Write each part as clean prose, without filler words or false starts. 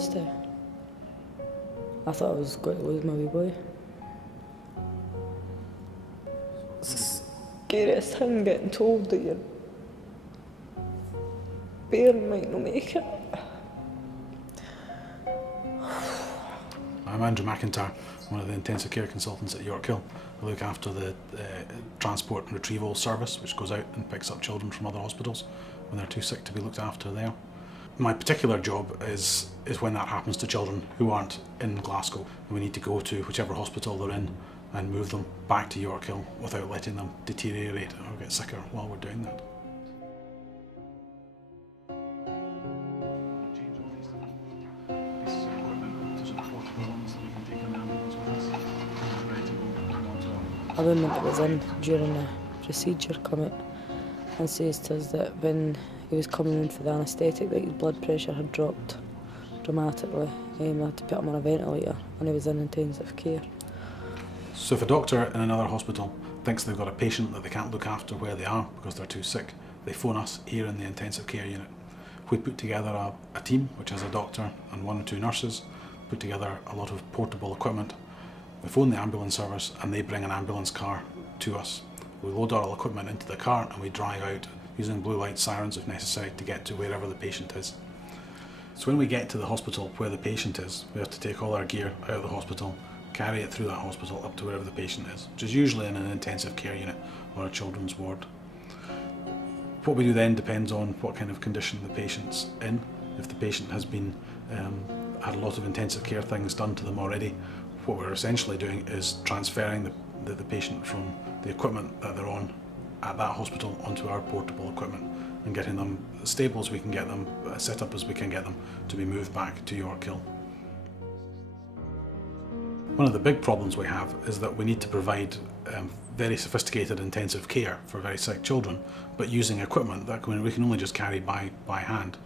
honesty. I thought I was going to lose my wee boy. It's the scariest thing, getting told that your bairn might not make it. I'm Andrew McIntyre, one of the intensive care consultants at York Hill. I look after the transport and retrieval service, which goes out and picks up children from other hospitals when they're too sick to be looked after there. My particular job is when that happens to children who aren't in Glasgow, and we need to go to whichever hospital they're in and move them back to York Hill without letting them deteriorate or get sicker while we're doing that. A woman that was in during the procedure come out and says to us that when he was coming in for the anaesthetic that his blood pressure had dropped dramatically. They had to put him on a ventilator and he was in intensive care. So if a doctor in another hospital thinks they've got a patient that they can't look after where they are because they're too sick, they phone us here in the intensive care unit. We put together a team which has a doctor and 1 or 2 nurses, put together a lot of portable equipment. We phone the ambulance service and they bring an ambulance car to us. We load our equipment into the car and we drive out using blue light sirens if necessary to get to wherever the patient is. So when we get to the hospital where the patient is, we have to take all our gear out of the hospital, carry it through that hospital up to wherever the patient is, which is usually in an intensive care unit or a children's ward. What we do then depends on what kind of condition the patient's in. If the patient has been had a lot of intensive care things done to them already, what we're essentially doing is transferring the patient from the equipment that they're on at that hospital onto our portable equipment and getting them as stable as we can get them, set up as we can get them to be moved back to York Hill. One of the big problems we have is that we need to provide very sophisticated intensive care for very sick children, but using equipment that we can only just carry by hand.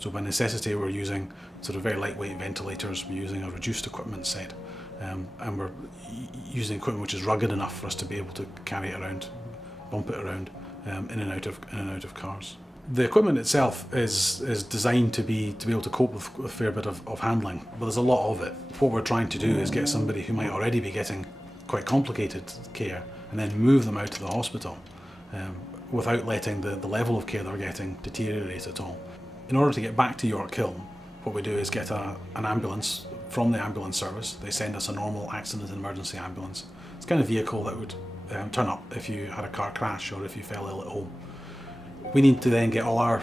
So by necessity we're using sort of very lightweight ventilators, we're using a reduced equipment set, and we're using equipment which is rugged enough for us to be able to carry it around, bump it around in and out of cars. The equipment itself is designed to be able to cope with a fair bit of handling, but there's a lot of it. What we're trying to do is get somebody who might already be getting quite complicated care and then move them out to the hospital without letting the level of care they're getting deteriorate at all. In order to get back to York Hill, what we do is get an ambulance from the ambulance service. They send us a normal accident and emergency ambulance. It's the kind of vehicle that would turn up if you had a car crash or if you fell ill at home. We need to then get all our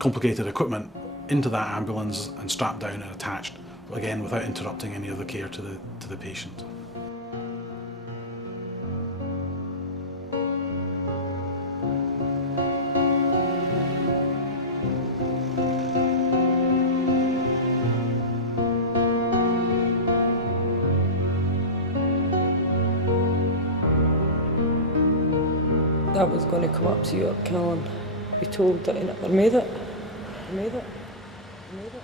complicated equipment into that ambulance and strapped down and attached, again without interrupting any of the care to the patient. I was going to come up to York Hill and be told that I never made it. I made it. I made it.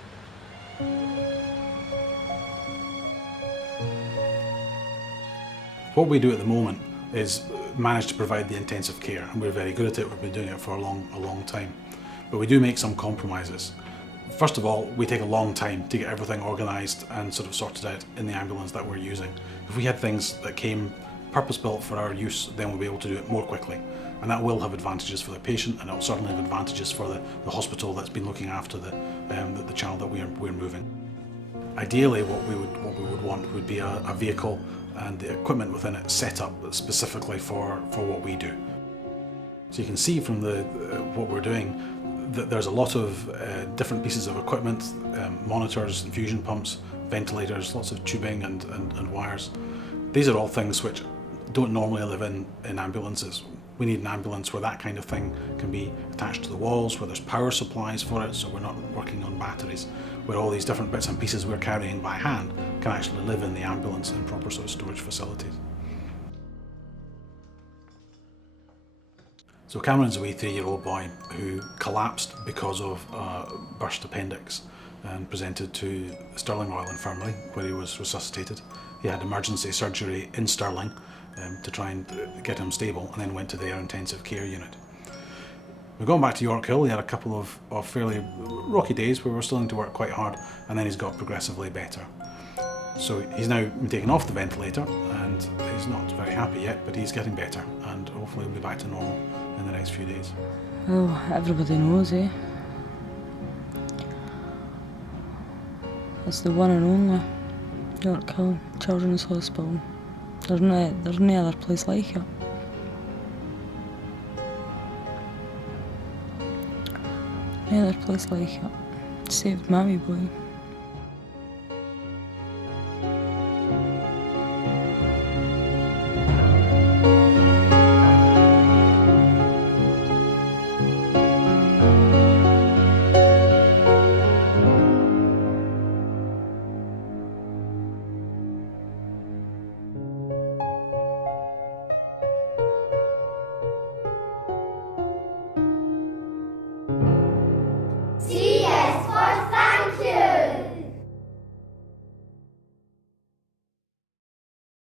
What we do at the moment is manage to provide the intensive care, and we're very good at it. We've been doing it for a long time. But we do make some compromises. First of all, we take a long time to get everything organised and sort of sorted out in the ambulance that we're using. If we had things that came purpose-built for our use, then we'll be able to do it more quickly. And that will have advantages for the patient, and it will certainly have advantages for the hospital that's been looking after the child that we're moving. Ideally, what we would want would be a vehicle and the equipment within it set up specifically for what we do. So you can see from what we're doing that there's a lot of different pieces of equipment, monitors, infusion pumps, ventilators, lots of tubing and wires. These are all things which don't normally live in ambulances. We need an ambulance where that kind of thing can be attached to the walls, where there's power supplies for it, so we're not working on batteries, where all these different bits and pieces we're carrying by hand can actually live in the ambulance in proper sort of storage facilities. So Cameron's a wee 3-year-old boy who collapsed because of a burst appendix and presented to Stirling Royal Infirmary, where he was resuscitated. He had emergency surgery in Stirling to try and get him stable, and then went to their intensive care unit. We've gone back to York Hill. He had a couple of fairly rocky days where we were still having to work quite hard, and then he's got progressively better. So he's now been taken off the ventilator, and he's not very happy yet, but he's getting better, and hopefully he'll be back to normal in the next few days. Well, everybody knows, eh? It's the one and only York Hill Children's Hospital. There's no other place like it. No other place like it. Saved my wee boy.